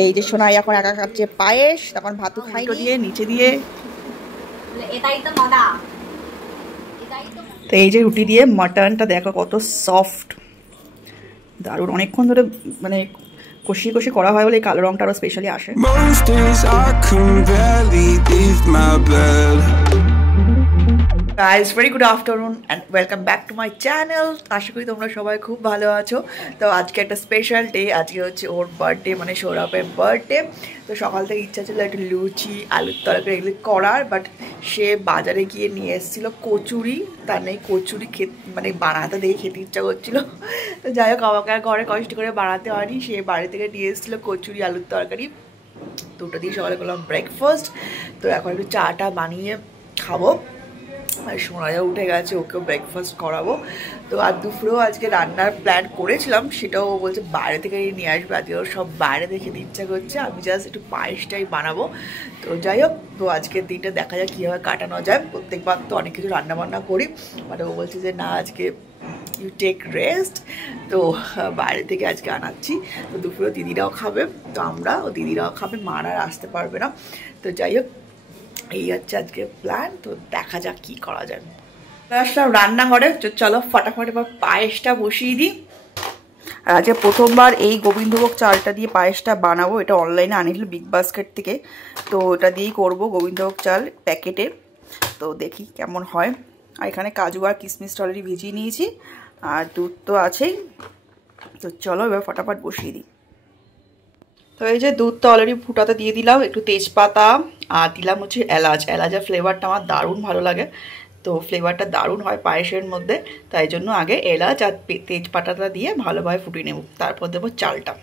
এই যে সোনাই এখন একা খাচ্ছে পায়েস, তখন ভাতু খাই দিয়ে নিচে দিয়ে। তো এই যে রুটি দিয়ে মাটনটা দেখো কত সফট, দারুণ। অনেকক্ষণ ধরে মানে কষিয়ে কষিয়ে করা হয় বলে এই কালো রঙটা আরো স্পেশালি আসে। Guys very good afternoon and welcome back to my channel. আশা করি তোমরা সবাই খুব ভালো আছো। তো আজকে একটা স্পেশাল ডে, আজকে হচ্ছে ওর বার্থডে, মানে সৌরভের বার্থডে। তো সকাল থেকে ইচ্ছা ছিল একটু লুচি আলুর তরকারি এগুলো করার, বাট সে বাজারে গিয়ে নিয়ে এসেছিলো কচুরি। তার নেই কচুরি মানে বানাতে দেখে খেতে ইচ্ছা করছিলো। তো যাই হোক আমাকে আর ঘরে কষ্ট করে বানাতে হয়নি, সে বাড়ি থেকে নিয়ে এসেছিলো কচুরি আলুর তরকারি। দুটো দিয়ে সকালে করলাম ব্রেকফাস্ট। তো এখন একটু চাটা বানিয়ে খাবো, আর সোনাইয়া উঠে গেছে, ওকেও ব্রেকফাস্ট করাবো। তো আর দুপুরেও আজকে রান্নার প্ল্যান করেছিলাম, সেটাও ও বলছে বাইরে থেকে নিয়ে আসবে, আজকে ওর সব বাইরে দেখে ইচ্ছা করছে, আমি জাস্ট একটু পায়েসটাই বানাবো। তো যাই হোক, তো আজকের দিনটা দেখা যাক কীভাবে কাটানো যায়। প্রত্যেকবার তো অনেক কিছু রান্নাবান্না করি, বাট ও বলছে যে না আজকে ইউ টেক রেস্ট। তো বাইরে থেকে আজকে আনাচ্ছি। তো দুপুরেও দিদিরাও খাবে, তো আমরা ও দিদিরাও খাবে, মারা আর আসতে পারবে না। তো যাই হোক, এই হচ্ছে আজকে প্ল্যান। তো দেখা যাক কি করা যায়। আসলাম রান্নাঘরে, চলো ফটাফট এবার পায়েসটা বসিয়ে দিই। আর আজকে প্রথমবার এই গোবিন্দভোগ চালটা দিয়ে পায়েসটা বানাবো। এটা অনলাইনে আনিছিল বিগ বাস্কেট থেকে, তো ওটা দিয়েই করবো, গোবিন্দভোগ চাল প্যাকেটে। তো দেখি কেমন হয়। আর এখানে কাজু আর কিশমিশটা অলরেডি ভিজিয়ে নিয়েছি, আর দুধ তো আছেই। তো চলো এবার ফটাফট বসিয়ে দিই। তো এই যে দুধটা অলরেডি ফুটাতে দিয়ে দিলাম, একটু তেজপাতা আর দিলাম হচ্ছে এলাচ। এলাচের ফ্লেভারটা আমার দারুণ ভালো লাগে, তো ফ্লেভারটা দারুণ হয় পায়েসের মধ্যে, তাই জন্য আগে এলাচ আর তেজপাতাটা দিয়ে ভালোভাবে ফুটিয়ে নেব, তারপর দেবো চালটা।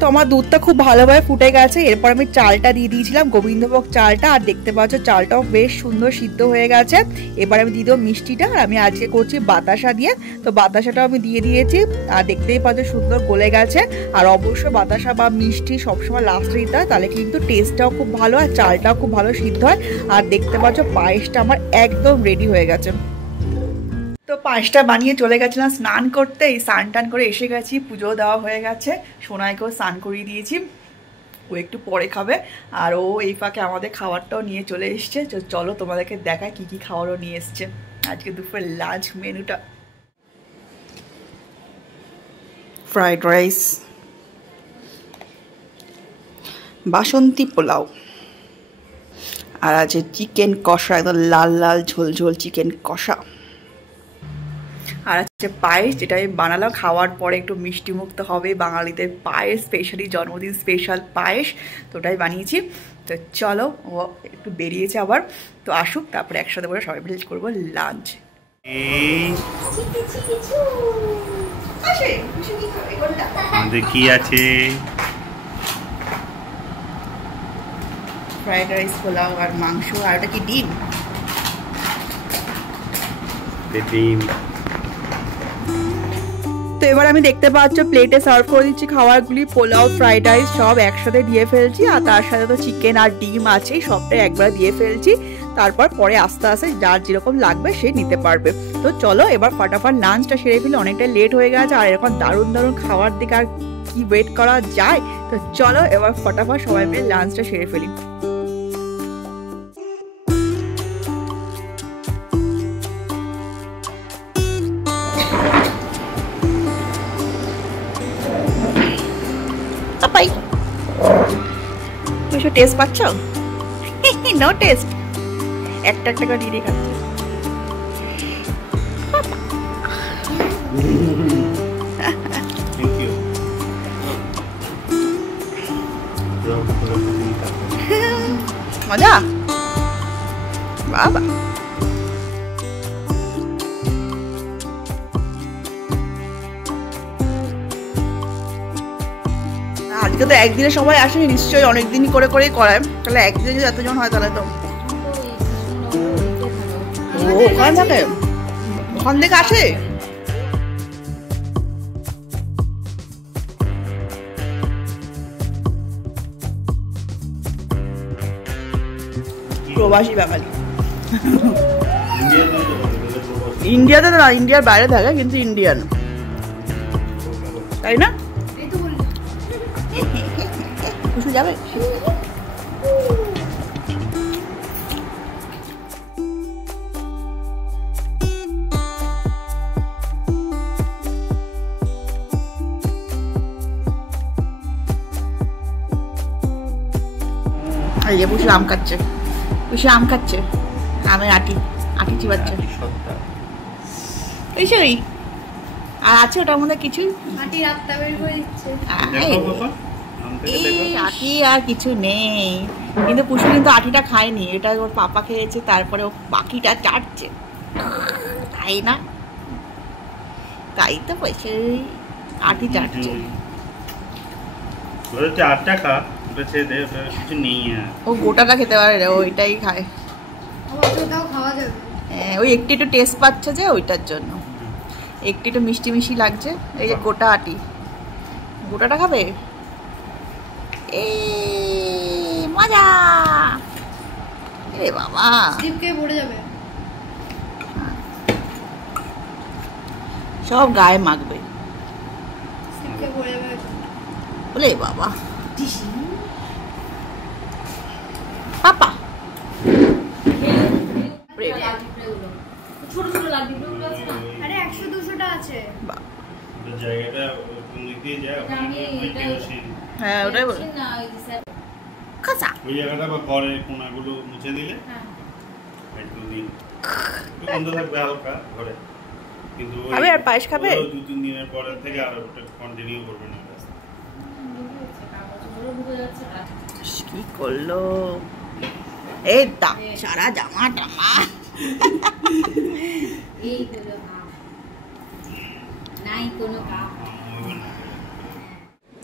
তো আমার দুধটা খুব ভালোভাবে ফুটে গেছে, এরপর আমি চালটা দিয়ে দিয়েছিলাম, গোবিন্দভোগ চালটা, আর দেখতে পাচ্ছ চালটাও বেশ সুন্দর সিদ্ধ হয়ে গেছে। এবার আমি দিয়ে দেবো মিষ্টিটা, আর আমি আজকে করছি বাতাসা দিয়ে। তো বাতাসাটাও আমি দিয়ে দিয়েছি, আর দেখতেই পাচ্ছ সুন্দর গলে গেছে। আর অবশ্যই বাতাসা বা মিষ্টি সবসময় লাস্টে দিতে হয়, তাহলে কিন্তু টেস্টটাও খুব ভালো হয়, চালটাও খুব ভালো সিদ্ধ হয়। আর দেখতে পাচ্ছ পায়েসটা আমার একদম রেডি হয়ে গেছে। তো পায়েসটা বানিয়ে চলে গেছিলাম স্নান করতে, এই স্নান টান করে এসে গেছি, পুজো দেওয়া হয়ে গেছে, সোনাইকেও স্নান করিয়ে দিয়েছি, ও একটু পরে খাবে। আর ও এই ফাঁকে আমাদের খাবারটাও নিয়ে চলে এসছে। চলো তোমাদেরকে দেখায় কি কি খাবারও নিয়ে এসছে আজকে দুপুরে লাঞ্চ মেনুটা। ফ্রাইড রাইস, বাসন্তী পোলাও, আর আছে চিকেন কষা, একদম লাল লাল ঝোল ঝোল চিকেন কষা, আর হচ্ছে পায়েস, যেটা আমি বানালাম খাওয়ার পরে একটু মিষ্টি মুক্ত হবে, বাঙালিদের পায়েস, স্পেশালি জন্মদিন স্পেশাল পায়েস, তো ওটাই বানিয়েছি। তো চলো, ও একটু বেরিয়েছে আবার, তো আসুক, তারপরে একসাথে করে সবাই মিলে করবো লাঞ্চ। কি আছে? ফ্রাইড রাইস, পোলাও আর মাংস, আর ওটা কি ডিম? ডিম। তো এবার আমি দেখতে পাচ্ছ প্লেটে সার্ভ করে দিচ্ছি খাবারগুলি, পোলাও ফ্রাইড রাইস সব একসাথে দিয়ে ফেলছি, আর তার সাথে তো চিকেন আর ডিম আছে, সবটাই একবার দিয়ে ফেলছি। তারপর পরে আস্তে আস্তে যার যেরকম লাগবে সে নিতে পারবে। তো চলো এবার ফটাফট লাঞ্চটা সেরে ফেলি, অনেকটা লেট হয়ে গেছে, আর এরকম দারুণ দারুণ খাবার দিকে আর কি ওয়েট করা যায়। তো চলো এবার ফটাফট সবাই মিলে লাঞ্চটা সেরে ফেলি। কিছু টেস্ট পাচ্ছ? নো টেস্ট, একটা একটা করে দিয়ে খাচ্ছি। মজা বাবা। আজকে তো একদিনে সবাই আসেনি, নিশ্চয়ই অনেকদিনই করে করেই করায়, তাহলে একদিনে যদি এতজন হয় তাহলে তো ওখান থাকে, ওখান থেকে আসে। প্রবাসী বাঙালি, ইন্ডিয়াতে তো না, ইন্ডিয়ার বাইরে থাকে কিন্তু ইন্ডিয়ান, তাই না? পুষু যাবে? এই যে পুষু আম খাচ্ছে, পুষু আম খাচ্ছে, আমের আটি চিবাচ্ছে। ওই আর আছে ওটার মধ্যে কিছু আটি আর কিছু নেই, কিন্তু পুষু কিন্তু আটিটা খায়নি, এটা ওর পাপা খেয়েছে, তারপরে ও বাকিটা চাটছে, তাই না? তাই তো পয়সা আটি চাটছে। ও গোটাটা খেতে পারে রে, ওইটাই খায়। ওই একটু একটু টেস্ট পাচ্ছে যে, ওইটার জন্য একটু একটু মিষ্টি মিষ্টি লাগছে। এই যে গোটা আটি, গোটাটা খাবে। এই মজা রে বাবা, সব গায়ে মাখবে বলে বাবা। পাপা হ্যাঁ ওটাই বল। ওই জায়গাটা বা ঘরের কোনাগুলো মুছে দিলে একটু দিন গন্ধ থাকবে হালকা ঘরে, কিন্তু খাবে আর পায়েস খাবে। 2-3 দিনের পরে থেকে আর ওটা কন্টিনিউ করবে না। কি করলো এই দা সারা জামা টামা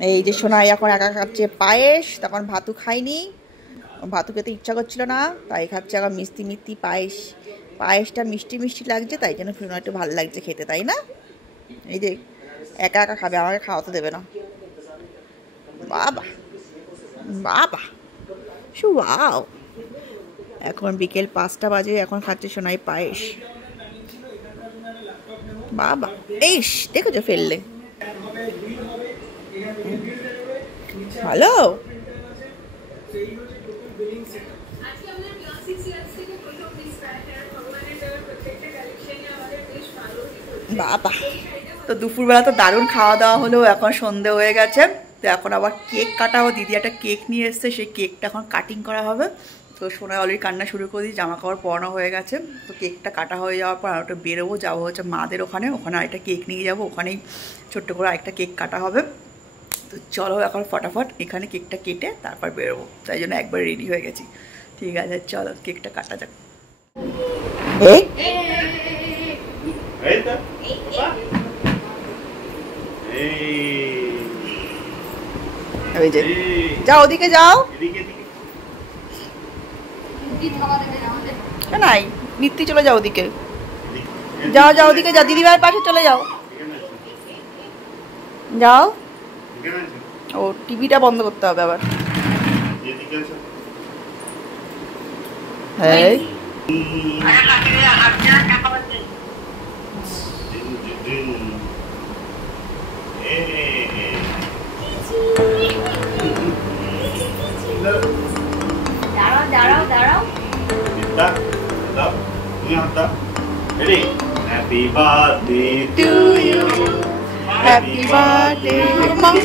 এই যে সোনাই এখন একা খাচ্ছে পায়েস, তখন ভাতু খাইনি, ভাতু খেতে ইচ্ছা করছিল না, তাই খাচ্ছে এখন মিষ্টি মিষ্টি পায়েস। পায়েসটা মিষ্টি মিষ্টি লাগছে, তাই জন্য সোনা একটু ভালো লাগছে খেতে, তাই না? এই যে একা একা খাবে, আমাকে খাওয়াতে দেবে না। বাবা বাবা শুয়াও। এখন বিকেল 5টা বাজে, এখন খাচ্ছে সোনাই পায়েস। বাবা ইস দেখেছো ফেললে ভালো। বাবা তো দুপুরবেলা তো দারুণ খাওয়া দাওয়া হলো, এখন সন্ধে হয়ে গেছে, তো এখন আবার কেক কাটাবো। দিদি একটা কেক নিয়ে এসছে, সেই কেকটা এখন কাটিং করা হবে। তো সোনাই অলরেডি কান্না শুরু করে দিই, জামা কাপড় পরানো হয়ে গেছে। তো কেকটা কাটা হয়ে যাওয়ার পর আরেকটা বেরোবো, যাবো হচ্ছে মাদের ওখানে আরেকটা কেক নিয়ে যাবো, ওখানেই ছোট্ট করে আরেকটা কেক কাটা হবে। তো চলো এখন ফটাফট এখানে কেকটা কেটে তারপর বেরোবো, তাই জন্য একবার রেডি হয়ে গেছি। ঠিক আছে চলো কেকটা কাটা যাক। যাও ওদিকে যাও, নাই নিত্যি চলে যাও ওদিকে, যাও যাও ওদিকে যাও, দিদিভাইয়ের পাশে চলে যাও, যাও। ও টিভিটা বন্ধ করতে হবে আবার। হ্যাঁ দাঁড়াও দাঁড়াও দাঁড়াও। Happy birthday to you, happy birthday mama.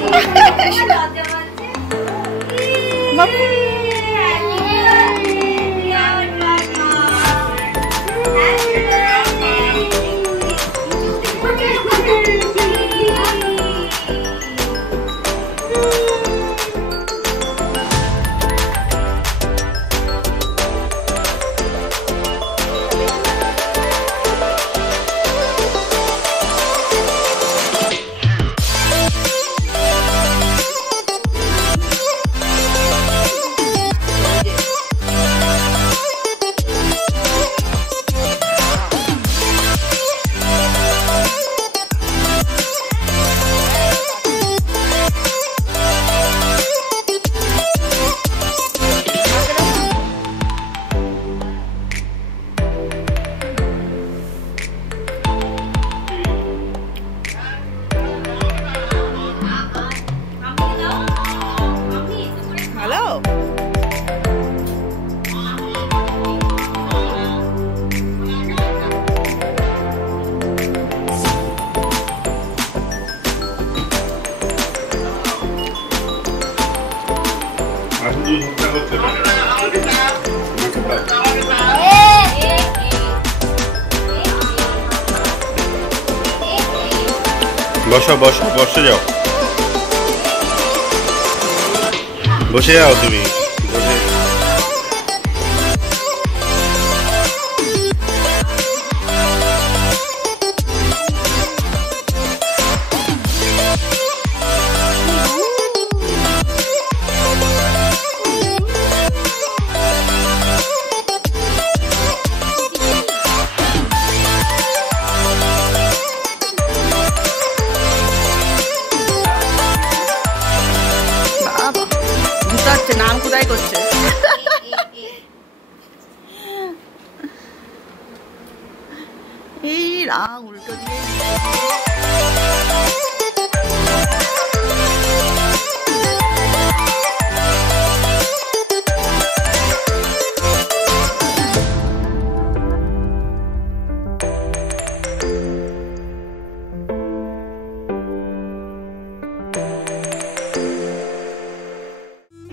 তুমি ঝগড়া করতে পারো। বসো বসো বসে যাও, বসে যাও তুমি বসে। নাম কোথায় করছে এই রাম উল্টো দিয়ে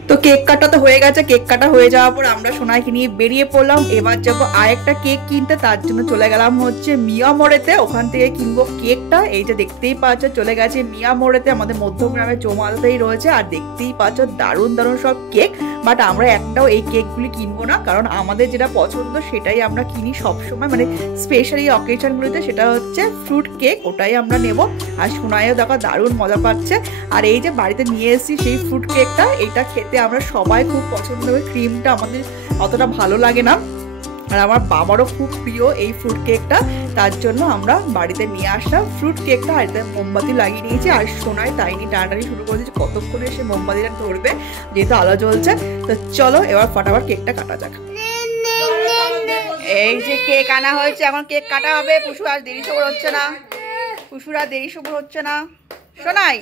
তো কেক কাটা তো হয়ে গেছে। কেক কাটা হয়ে যাওয়ার পর আমরা সোনাইকে নিয়ে বেরিয়ে পড়লাম। এবার যাবো আরেকটা কেক কিনতে, তার জন্য চলে গেলাম হচ্ছে মিয়া মোড়েতে। ওখান থেকে কিনবো কেকটা। এই যে দেখতেই পাচ্ছ চলে গেছে মিয়া মোড়েতে, আমাদের মধ্যমগ্রামে চৌমাথাতেই রয়েছে। আর দেখতেই পাচ্ছ দারুণ দারুণ সব কেক, বাট আমরা একটাও এই কেকগুলি কিনবো না, কারণ আমাদের যেটা পছন্দ সেটাই আমরা কিনি সবসময়, মানে স্পেশালি অকেশনগুলিতে, সেটা হচ্ছে ফ্রুট কেক, ওটাই আমরা নেব। আর সোনাইও দেখো দারুণ মজা পাচ্ছে। আর এই যে বাড়িতে নিয়ে এসেছি সেই ফ্রুট কেকটা, এটা খেতে আমরা সবাই খুব পছন্দ করি। ক্রিমটা আমাদের অতটা ভালো লাগে না, আর আমার বাবারও খুব প্রিয় এই ফ্রুট কেকটা, তার জন্য আমরা বাড়িতে নিয়ে আসলাম ফ্রুট কেকটা। আর এতে মোমবাতি লাগিয়ে নিয়েছি। আর সোনাই তাই নিয়ে টানাটানি শুরু করেছে কতক্ষণে সে মোমবাতিটা ধরবে, যেহেতু আলো জ্বলছে। তো চলো এবার ফটাফট কেকটা কাটা যাক। এই যে কেক আনা হয়েছে, এখন কেক কাটা হবে। পুষু আর দেরি সবর হচ্ছে না, পুষুর আর দেরি সবর হচ্ছে না। সোনাই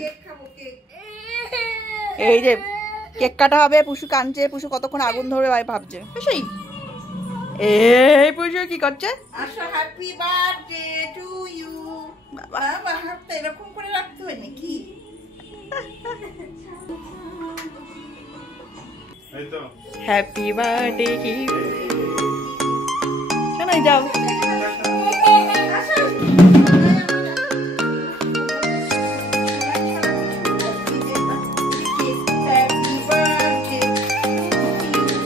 এই যে কেক কাটা হবে, পুষু কাঁদছে। পুষু কতক্ষণ আগুন ধরবে ভাই ভাবছে। পুষি এই পুষু কি করছে? আচ্ছা, হ্যাপি বার্থডে টু ইউ। বাবা হাতটা এরকম করে রাখতে হয় নাকি? এই তো হ্যাপি বার্থডে কি শোনাই যাও।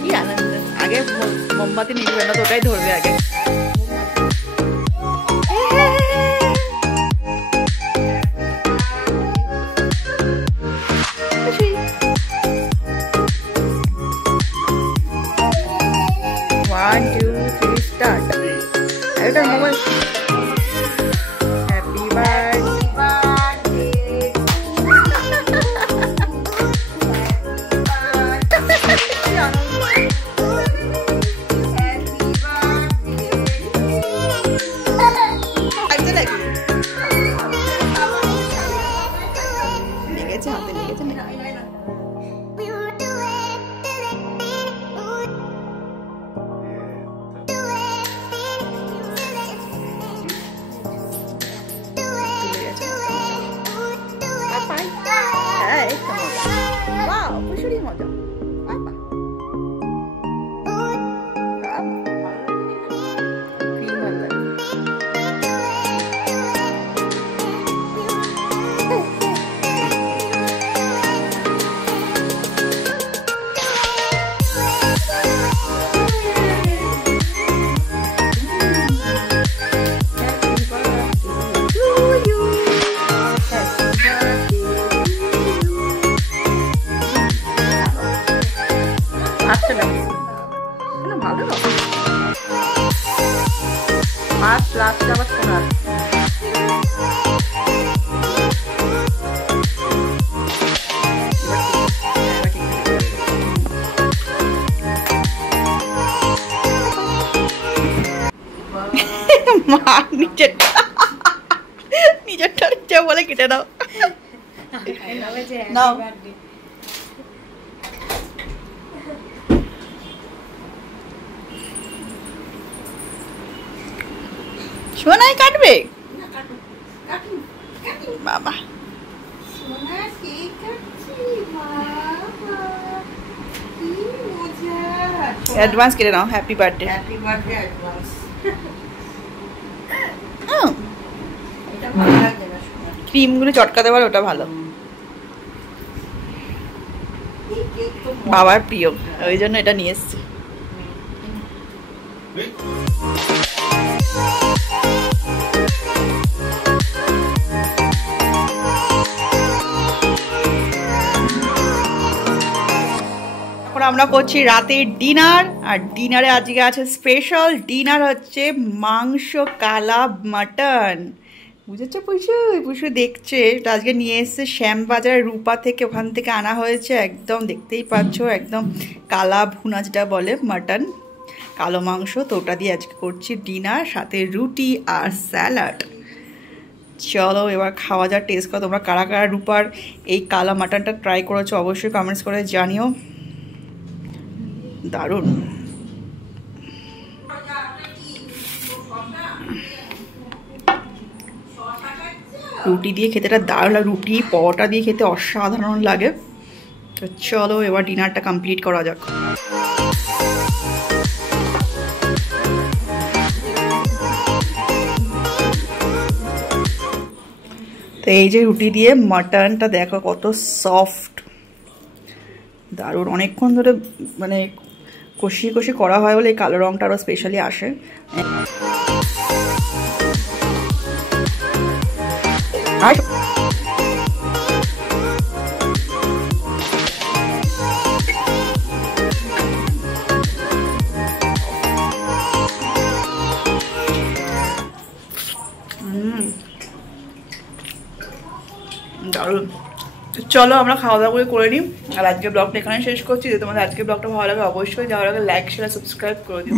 কি আনন্দ, আগে মোমবাতি নিবে না তো ওটাই ধরবে আগে। One, two, three, start. Ayo mobil. Happy birthday. Ayo lagi. লেগেছে হাতে, লেগেছে না? Wow, পুষুরি মজা। আচ্ছা না ভালো ফার্স্ট লাস্ট আবার শোনার মা নিজেরটা নিজে বলে কেটে দাও। নাও সোনাই কাটবে বাবা। সোনা কেক কাটছি বাবা, কি অ্যাডভান্স কেটে নাও, happy birthday. Happy birthday advance. এটা ভালো লাগে না শোনা। ক্রিমগুলো চটকাতে পারো, ওটা ভালো। এই কেক তো বাবার প্রিয়, ওই জন্য এটা নিয়ে এসছি। এখন আমরা করছি রাতের ডিনার, আর ডিনারে আজকে আছে স্পেশাল ডিনার, হচ্ছে মাংস কালা মাটন। বুঝেছো পুষু? পুষু দেখছে, এটা আজকে নিয়ে এসছে শ্যামবাজারের রূপা থেকে, ওখান থেকে আনা হয়েছে। একদম দেখতেই পাচ্ছ, একদম কালা ভুনা যেটা বলে মাটন, কালো মাংস। তো ওটা দিয়ে আজকে করছি ডিনার, সাথে রুটি আর স্যালাড। চলো এবার খাওয়া যাক, টেস্ট করো। তোমরা কারা কারা রূপার এই কালা মাটনটা ট্রাই করেছো অবশ্যই কমেন্টস করে জানিও। দারুণ। রুটি দিয়ে খেতে এটা দারুণ লাগে, রুটি পরোটা দিয়ে খেতে অসাধারণ লাগে। তো চলো এবার ডিনারটা কমপ্লিট করা যাক। তো এই যে রুটি দিয়ে মাটনটা দেখো কত সফট, দারুণ। অনেকক্ষণ ধরে মানে কষিয়ে কষিয়ে করা হয় বলে এই কালো রঙটা আরও স্পেশালি আসে। আর দারুণ। চলো আমরা খাওয়া দাওয়া করে নিই, আর আজকে ব্লগটা এখানে শেষ করছি। যদি তোমাদের আজকে ব্লগটা ভালো লাগে অবশ্যই যাওয়ার আগে লাইক শেয়ার সাবস্ক্রাইব করে দিও।